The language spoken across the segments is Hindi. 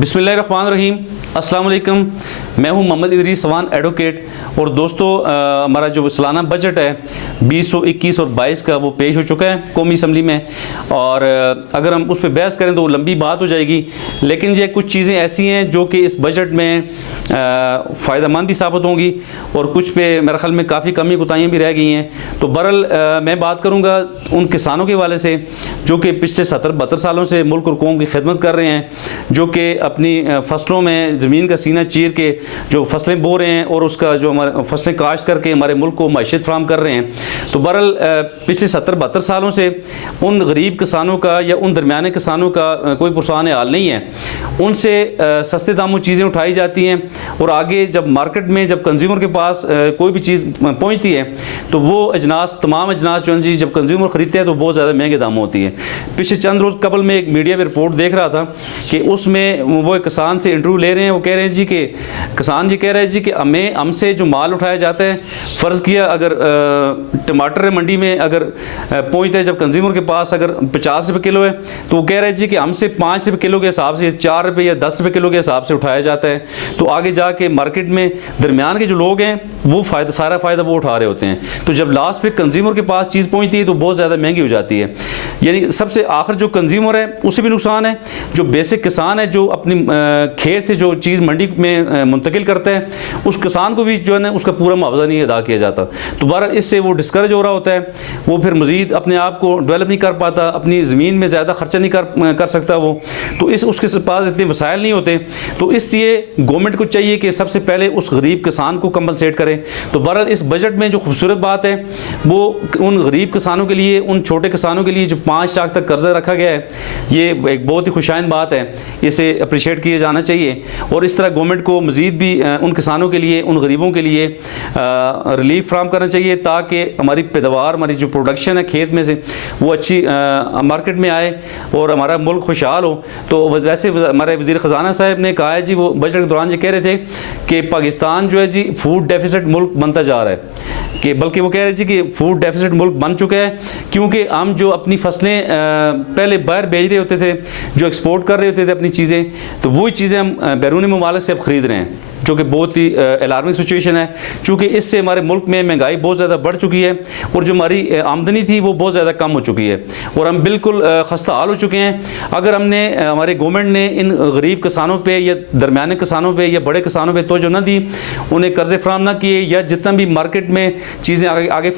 बिस्मिल्लाहिर्रहमानिर्रहीम। अस्सलाम वालेकुम। मैं हूं मोहम्मद इदरीस सवान एडवोकेट। और दोस्तों, हमारा जो सालाना बजट है 2021 और 22 का वो पेश हो चुका है कौमी असम्बली में। और अगर हम उस पर बहस करें तो लंबी बात हो जाएगी, लेकिन ये कुछ चीज़ें ऐसी हैं जो कि इस बजट में फ़ायदेमंद भी साबित होंगी और कुछ पे मेरे ख्याल में काफ़ी कमी कोताहियाँ भी रह गई हैं। तो बहरहाल मैं बात करूँगा उन किसानों के हवाले से जो कि पिछले 70-72 सालों से मुल्क और कौम की खिदमत कर रहे हैं, जो कि अपनी फसलों में ज़मीन का सीना चीर के जो फसलें बो रहे हैं और उसका जो हमारे फसलें काश्त करके हमारे मुल्क को मैशियत फराहम कर रहे हैं। तो बहरहाल पिछले 70-72 सालों से उन गरीब किसानों का या उन दरमियाने किसानों का कोई पुरसान हाल नहीं है। उनसे सस्ते दामों चीज़ें उठाई जाती हैं और आगे जब मार्केट में जब कंज्यूमर के पास कोई भी चीज़ पहुंचती है तो वो अजनास, तमाम अजनास जो हैं जब कंज्यूमर ख़रीदते हैं तो बहुत ज़्यादा महंगे दाम होती है। पिछले चंद रोज़ कबल में एक मीडिया में रिपोर्ट देख रहा था कि उसमें वो एक किसान से इंटरव्यू ले रहे हैं। वो कह रहे हैं जी कि किसान जी कह रहे हैं जी कि हमसे जो माल उठाया जाता है, फ़र्ज़ किया अगर टमाटर मंडी में अगर पहुँचता है, जब कंज्यूमर के पास अगर 50 रुपये किलो है तो वो कह रहे हैं जी कि हमसे 5 रुपये किलो के हिसाब से, 4 रुपये या 10 रुपये किलो के हिसाब से उठाया जाता है। तो आगे जाके मार्केट में दरमियान के जो लोग हैं वो सारा फ़ायदा वो उठा रहे होते हैं। तो जब लास्ट पे कंज्यूमर के पास चीज़ पहुंचती है तो बहुत ज़्यादा महंगी हो जाती है। यानी सबसे आखिर जो कंज्यूमर है उसे भी नुकसान है, जो बेसिक किसान है जो अपनी खेत से जो चीज़ मंडी में मुंतकिल करता है उस किसान को भी जो है ना उसका पूरा मुआवजा नहीं अदा किया जाता। तो बहरहाल इससे वो डिस्करेज हो रहा होता है, वो फिर मज़ीद अपने आप को डेवलप नहीं कर पाता, अपनी ज़मीन में ज़्यादा खर्चा नहीं कर सकता वो। तो उसके पास इतने वसाइल नहीं होते। तो इसलिए गवर्नमेंट को चाहिए कि सबसे पहले उस गरीब किसान को कंपनसेट करें। तो बहरहाल इस बजट में जो खूबसूरत बात है वो उन गरीब किसानों के लिए, उन छोटे किसानों के लिए जो 5 लाख तक कर्जा रखा गया है, ये एक बहुत ही खुशाइंद बात है। इसे अप्रिशिएट किया जाना चाहिए और इस तरह गवर्नमेंट को मज़ीद भी उन किसानों के लिए, उन गरीबों के लिए रिलीफ फ्राहम करना चाहिए ताकि हमारी पैदावार, हमारी जो प्रोडक्शन है खेत में से वो अच्छी मार्केट में आए और हमारा मुल्क खुशहाल हो। तो वैसे हमारे वज़ीर ख़जाना साहब ने कहा है जी, वो बजट के दौरान ये कह रहे थे कि पाकिस्तान जो है जी फूड डेफिसिट मुल्क बनता जा रहा है, कि बल्कि वो कह रहे थे कि फूड डेफिसिट मुल्क बन चुका है क्योंकि हम जो अपनी फसलें पहले बाहर भेज रहे होते थे, जो एक्सपोर्ट कर रहे होते थे अपनी चीज़ें, तो वही चीज़ें हम बैरूनी ममालिक से अब ख़रीद रहे हैं, जो कि बहुत ही अलार्मिंग सिचुएशन है। चूँकि इससे हमारे मुल्क में महंगाई बहुत ज़्यादा बढ़ चुकी है और जो हमारी आमदनी थी वो बहुत ज़्यादा कम हो चुकी है और हम बिल्कुल खस्ता हाल हो चुके हैं। अगर हमने, हमारे गवर्नमेंट ने इन गरीब किसानों पे या दरमियाने किसानों पे या बड़े किसानों पे तवज्जो न दी, उन्हें कर्ज़े फराहम ना किए, या जितना भी मार्केट में चीज़ें आगे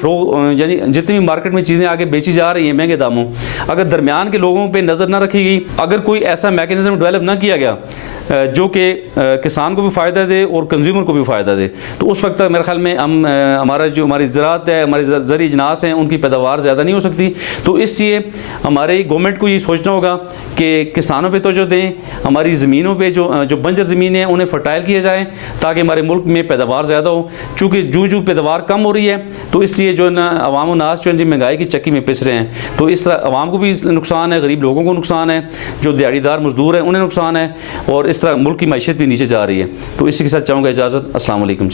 यानी जितनी भी मार्केट में चीज़ें आगे बेची जा रही हैं महंगे दामों, अगर दरमियान के लोगों पर नज़र ना रखी गई, अगर कोई ऐसा मैकेनिज़्म डेवलप ना किया गया जो कि किसान को भी फ़ायदा दे और कंज्यूमर को भी फ़ायदा दे, तो उस वक्त तक मेरे ख्याल में हमारी ज़राअत है, हमारी ज़री इजनास हैं, उनकी पैदावार ज़्यादा नहीं हो सकती। तो इसलिए हमारे गवर्नमेंट को ये सोचना होगा कि किसानों पे तवज्जो दें, हमारी ज़मीनों पे जो बंजर ज़मीनें हैं उन्हें फर्टाइल किया जाए ताकि हमारे मुल्क में पैदावार ज़्यादा हो। चूँकि जो पैदावार कम हो रही है तो इसलिए जो है ना अवाम व नास जो है महंगाई की चक्की में पिस रहे हैं। तो इस तरह अवाम को भी नुकसान है, गरीब लोगों को नुकसान है, जो दिहाड़ीदार मजदूर हैं उन्हें नुकसान है और इस तरह मुल्क की मैशियत भी नीचे जा रही है। तो इसी के साथ चाहूँगा इजाज़त। अस्सलाम वालेकुम।